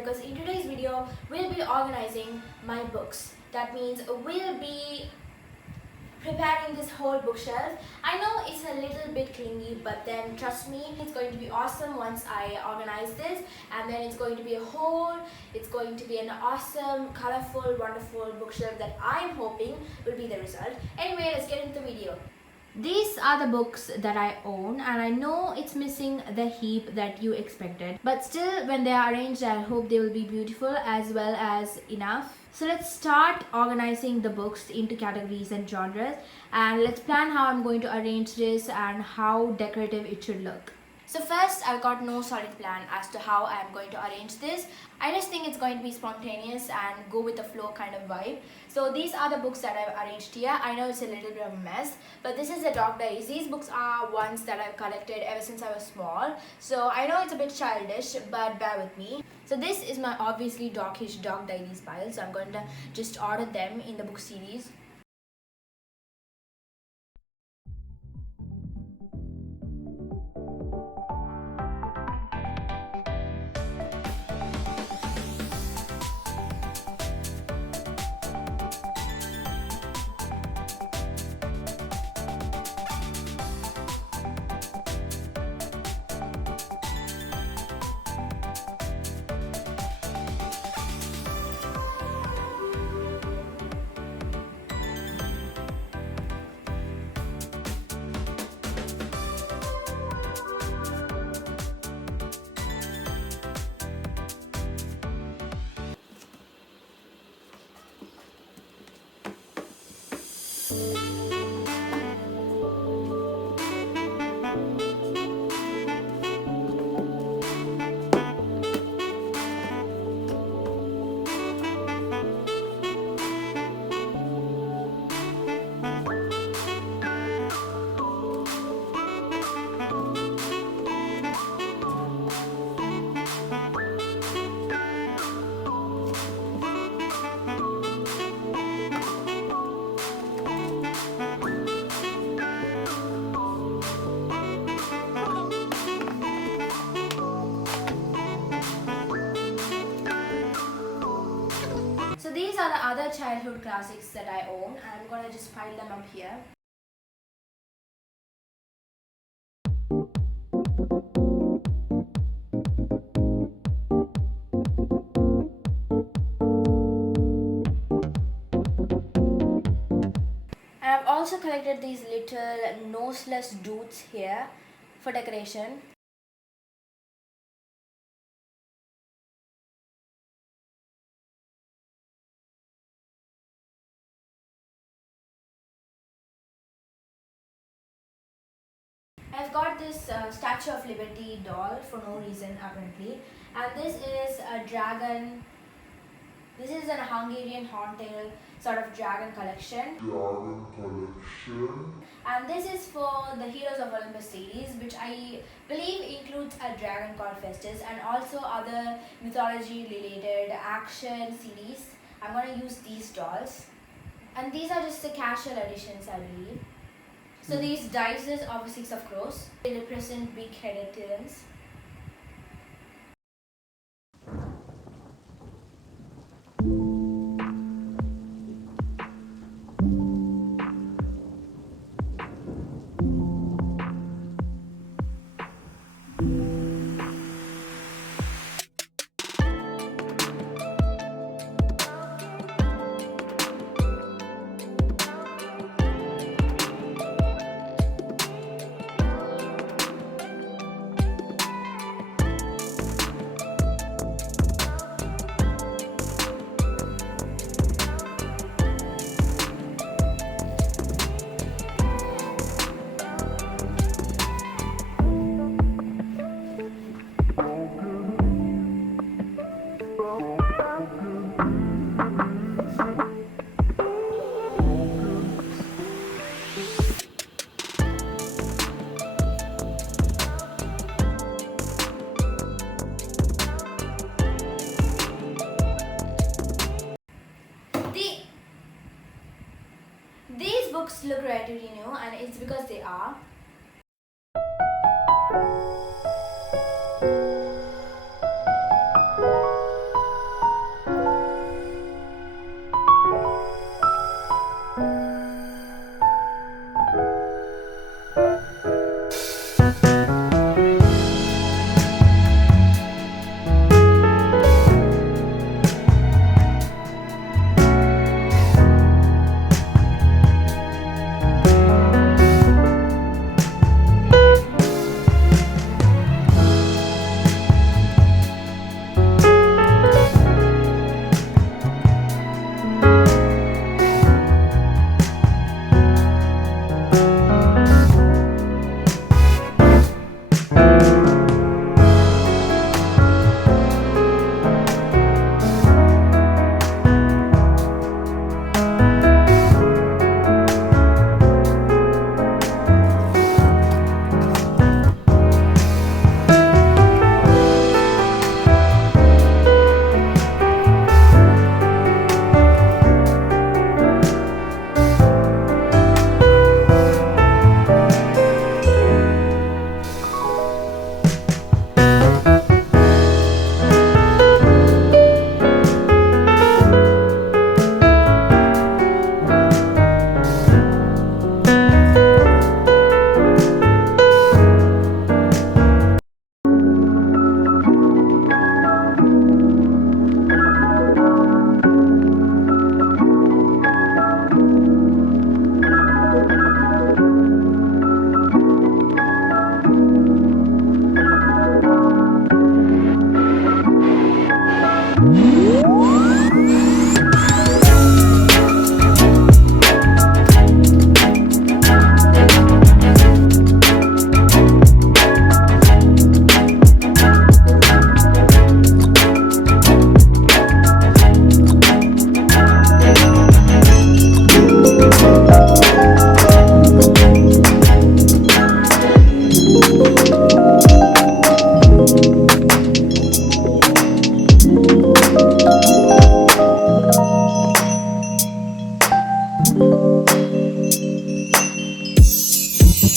because in today's video we'll be organizing my books. That means we'll be preparing this whole bookshelf. I know it's a little bit clingy, but then trust me, it's going to be awesome once I organize this, and then it's going to be it's going to be an awesome, colorful, wonderful bookshelf that I'm hoping will be the result. Anyway, let's get into the video. These are the books that I own, and I know it's missing the heap that you expected, but still when they are arranged I hope they will be beautiful as well as enough. So let's start organizing the books into categories and genres, and let's plan how I'm going to arrange this and how decorative it should look. So first, I've got no solid plan as to how I'm going to arrange this. I just think it's going to be spontaneous and go with the flow kind of vibe. So these are the books that I've arranged here. I know it's a little bit of a mess, but this is the dog diaries. These books are ones that I've collected ever since I was small. So I know it's a bit childish, but bear with me. So this is my obviously doggish dog diaries pile. So I'm going to just order them in the book series. So these are the other childhood classics that I own, and I'm gonna just pile them up here. And I've also collected these little noseless dudes here for decoration. I've got this Statue of Liberty doll for no reason apparently, and this is a dragon. This is an Hungarian horntail sort of dragon collection. And this is for the Heroes of Olympus series, which I believe includes a dragon called Festus and also other mythology related action series. I'm going to use these dolls. And these are just the casual editions, I believe. So these dices of 6 of crows, they represent big-headed tyrants. books look relatively new, and it's because they are.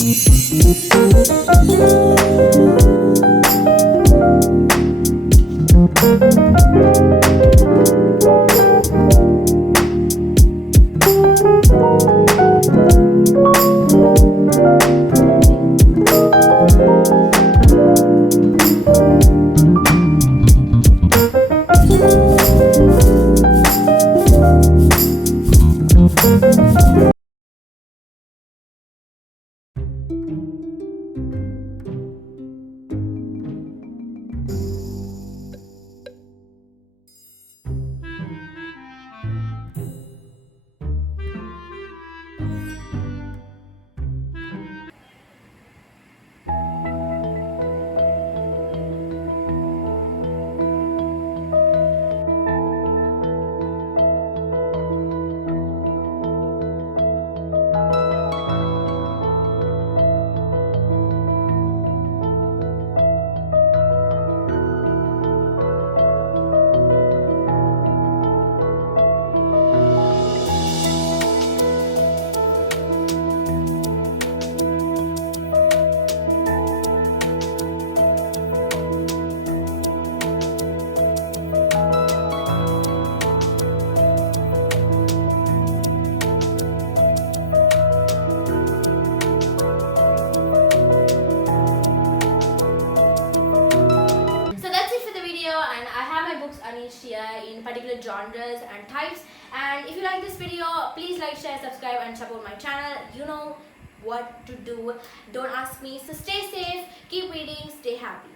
So that's it for the video, and I have my books arranged here in particular genres and types. And if you like this video, please like, share, subscribe and support my channel. You know what to do. Don't ask me. So stay safe, keep reading, stay happy.